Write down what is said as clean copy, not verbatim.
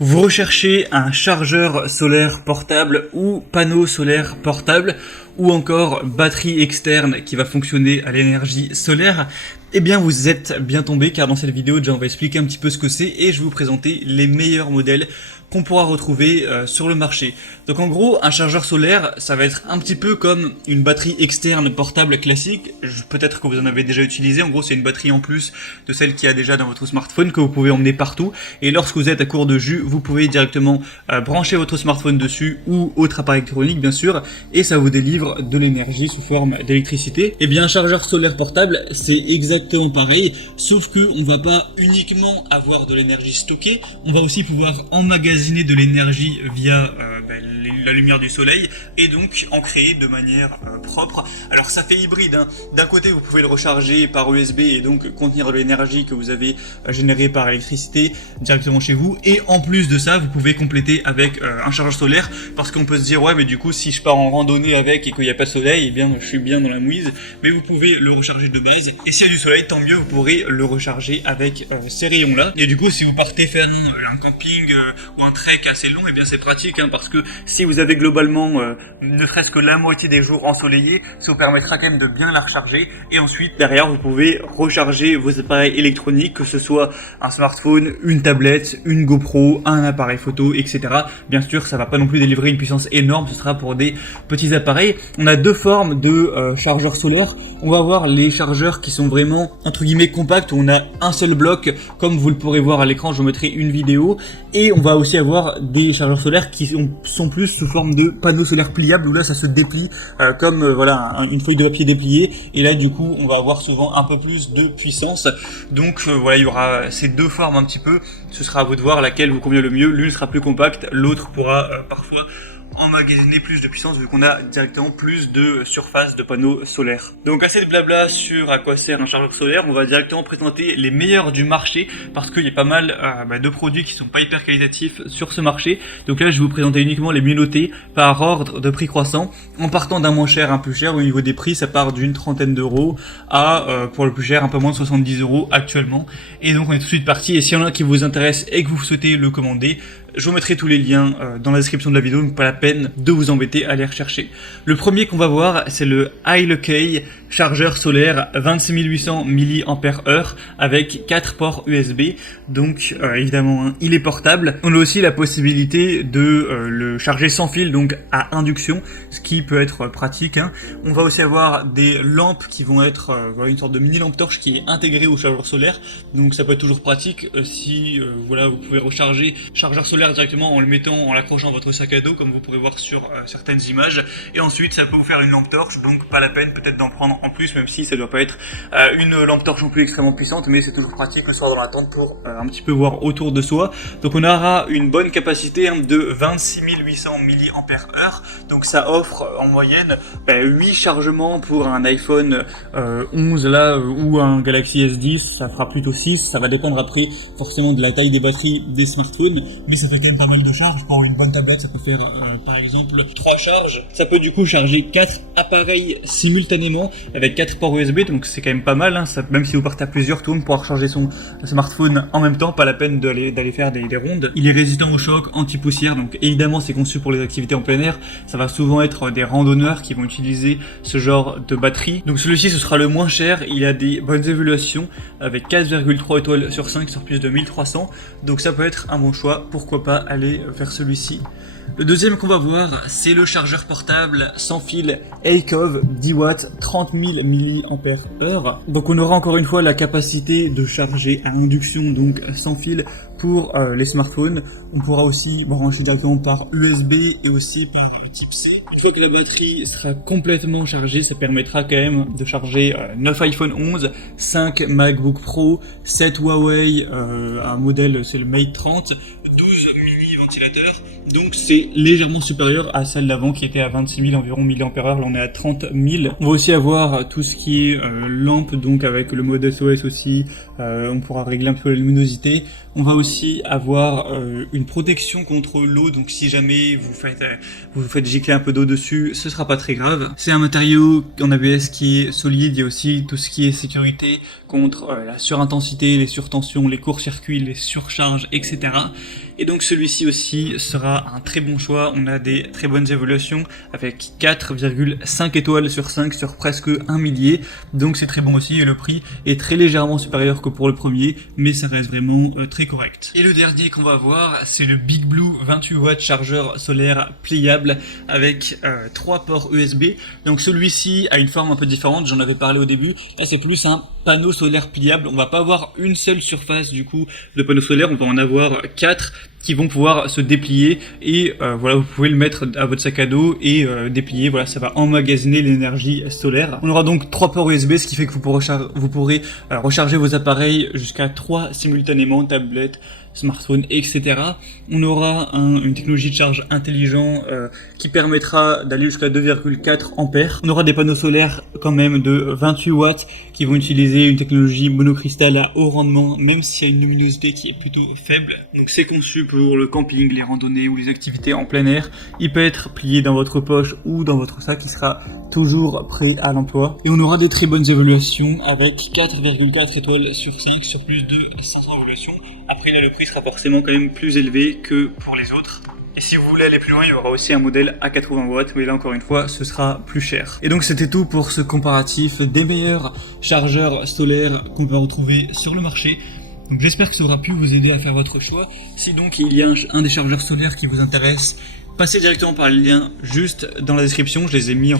Vous recherchez un chargeur solaire portable ou panneau solaire portable ou encore batterie externe qui va fonctionner à l'énergie solaire? Eh bien vous êtes bien tombé car dans cette vidéo déjà on va expliquer un petit peu ce que c'est et je vais vous présenter les meilleurs modèles qu'on pourra retrouver sur le marché. Donc en gros, un chargeur solaire, ça va être un petit peu comme une batterie externe portable classique. Peut-être que vous en avez déjà utilisé. En gros, c'est une batterie en plus de celle qu'il y a déjà dans votre smartphone que vous pouvez emmener partout. Et lorsque vous êtes à court de jus, vous pouvez directement brancher votre smartphone dessus ou autre appareil électronique bien sûr, et ça vous délivre de l'énergie sous forme d'électricité. Et bien un chargeur solaire portable, c'est exactement pareil, sauf que on va pas uniquement avoir de l'énergie stockée, on va aussi pouvoir emmagasiner de l'énergie via la lumière du soleil et donc en créer de manière propre. Alors ça fait hybride, hein. D'un côté vous pouvez le recharger par USB et donc contenir de l'énergie que vous avez générée par électricité directement chez vous, et en plus de ça vous pouvez compléter avec un chargeur solaire, parce qu'on peut se dire ouais mais du coup si je pars en randonnée avec et qu'il n'y a pas de soleil, eh bien je suis bien dans la mouise, mais vous pouvez le recharger de base, et s'il y a du soleil tant mieux, vous pourrez le recharger avec ces rayons là. Et du coup si vous partez faire un camping ou un trek assez long, et bien c'est pratique, hein, parce que si vous avez globalement ne serait-ce que la moitié des jours ensoleillés, ça vous permettra quand même de bien la recharger, et ensuite derrière vous pouvez recharger vos appareils électroniques, que ce soit un smartphone, une tablette, une GoPro, un appareil photo, etc. Bien sûr ça va pas non plus délivrer une puissance énorme, ce sera pour des petits appareils. On a deux formes de chargeurs solaires. On va avoir les chargeurs qui sont vraiment entre guillemets compacts, où on a un seul bloc comme vous le pourrez voir à l'écran, je vous mettrai une vidéo, et on va aussi avoir des chargeurs solaires qui sont plus sous forme de panneaux solaires pliables, où là ça se déplie comme voilà une feuille de papier dépliée, et là du coup on va avoir souvent un peu plus de puissance. Donc voilà, il y aura ces deux formes un petit peu, ce sera à vous de voir laquelle vous convient le mieux. L'une sera plus compacte, l'autre pourra parfois emmagasiner plus de puissance vu qu'on a directement plus de surface de panneaux solaires. Donc assez de blabla sur à quoi sert un chargeur solaire, on va directement présenter les meilleurs du marché, parce qu'il y a pas mal de produits qui sont pas hyper qualitatifs sur ce marché. Donc là je vais vous présenter uniquement les mieux notés par ordre de prix croissant, en partant d'un moins cher à un plus cher. Au niveau des prix ça part d'une trentaine d'euros à pour le plus cher un peu moins de 70 euros actuellement. Et donc on est tout de suite parti, et s'il y en a un qui vous intéresse et que vous souhaitez le commander, je vous mettrai tous les liens dans la description de la vidéo, donc pas la peine de vous embêter à les rechercher. Le premier qu'on va voir, c'est le HiLkey chargeur solaire 26800 mAh avec 4 ports USB. Donc évidemment hein, il est portable. On a aussi la possibilité de le charger sans fil, donc à induction, ce qui peut être pratique, hein. On va aussi avoir des lampes qui vont être voilà, une sorte de mini lampe torche qui est intégrée au chargeur solaire. Donc ça peut être toujours pratique si voilà, vous pouvez recharger chargeur solaire directement en le mettant, en l'accrochant à votre sac à dos, comme vous pourrez voir sur certaines images. Et ensuite ça peut vous faire une lampe torche, donc pas la peine peut-être d'en prendre en plus, même si ça doit pas être une lampe torche non plus extrêmement puissante, mais c'est toujours pratique le soir dans la tente pour un petit peu voir autour de soi. Donc on aura une bonne capacité de 26 800 mAh, donc ça offre en moyenne 8 chargements pour un iPhone 11 là ou un Galaxy S10, ça fera plutôt 6, ça va dépendre après forcément de la taille des batteries des smartphones, mais ça fait quand même pas mal de charges. Pour une bonne tablette ça peut faire par exemple 3 charges, ça peut du coup charger 4 appareils simultanément avec 4 ports USB, donc c'est quand même pas mal, hein. Ça, même si vous partez à plusieurs, tout le monde pourra recharger son smartphone en même temps, pas la peine d'aller faire des rondes. Il est résistant au choc, anti-poussière, donc évidemment c'est conçu pour les activités en plein air. Ça va souvent être des randonneurs qui vont utiliser ce genre de batterie. Donc celui-ci ce sera le moins cher, il a des bonnes évaluations avec 4,3 étoiles sur 5 sur plus de 1300, donc ça peut être un bon choix, pourquoi pas aller vers celui-ci. Le deuxième qu'on va voir, c'est le chargeur portable sans fil Aecov 10 watts 30 000 mAh. Donc on aura encore une fois la capacité de charger à induction, donc sans fil pour les smartphones. On pourra aussi brancher directement par USB et aussi par type C. Une fois que la batterie sera complètement chargée, ça permettra quand même de charger 9 iPhone 11, 5 MacBook Pro, 7 Huawei, un modèle c'est le Mate 30, 12 mini ventilateurs. Donc c'est légèrement supérieur à celle d'avant qui était à 26 000 environ mAh, là on est à 30 000. On va aussi avoir tout ce qui est lampe, donc avec le mode SOS aussi, on pourra régler un peu la luminosité. On va aussi avoir une protection contre l'eau, donc si jamais vous faites gicler un peu d'eau dessus, ce sera pas très grave. C'est un matériau en ABS qui est solide. Il y a aussi tout ce qui est sécurité contre la surintensité, les surtensions, les courts-circuits, les surcharges, etc. Et donc celui-ci aussi sera un très bon choix. On a des très bonnes évaluations avec 4,5 étoiles sur 5 sur presque un millier. Donc c'est très bon aussi et le prix est très légèrement supérieur que pour le premier, mais ça reste vraiment très correct. Et le dernier qu'on va voir, c'est le Big Blue 28 watts chargeur solaire pliable avec 3 ports USB. Donc celui-ci a une forme un peu différente, j'en avais parlé au début. Là c'est plus un panneau solaire pliable. On va pas avoir une seule surface du coup de panneau solaire, on va en avoir 4 qui vont pouvoir se déplier et voilà, vous pouvez le mettre à votre sac à dos et déplier, voilà, ça va emmagasiner l'énergie solaire. On aura donc 3 ports USB, ce qui fait que vous pourrez recharger vos appareils jusqu'à 3 simultanément, tablettes, smartphone, etc. On aura une technologie de charge intelligent qui permettra d'aller jusqu'à 2,4 ampères. On aura des panneaux solaires quand même de 28 watts qui vont utiliser une technologie monocristal à haut rendement, même s'il y a une luminosité qui est plutôt faible. Donc c'est conçu pour le camping, les randonnées ou les activités en plein air. Il peut être plié dans votre poche ou dans votre sac, il sera toujours prêt à l'emploi. Et on aura des très bonnes évaluations avec 4,4 étoiles sur 5 sur plus de 500 évaluations. Après là, le prix sera forcément quand même plus élevé que pour les autres. Et si vous voulez aller plus loin, il y aura aussi un modèle à 80 watts, mais là encore une fois, ce sera plus cher. Et donc c'était tout pour ce comparatif des meilleurs chargeurs solaires qu'on peut retrouver sur le marché. Donc j'espère que ça aura pu vous aider à faire votre choix. Si donc il y a un des chargeurs solaires qui vous intéresse, passez directement par le lien juste dans la description, je les ai mis en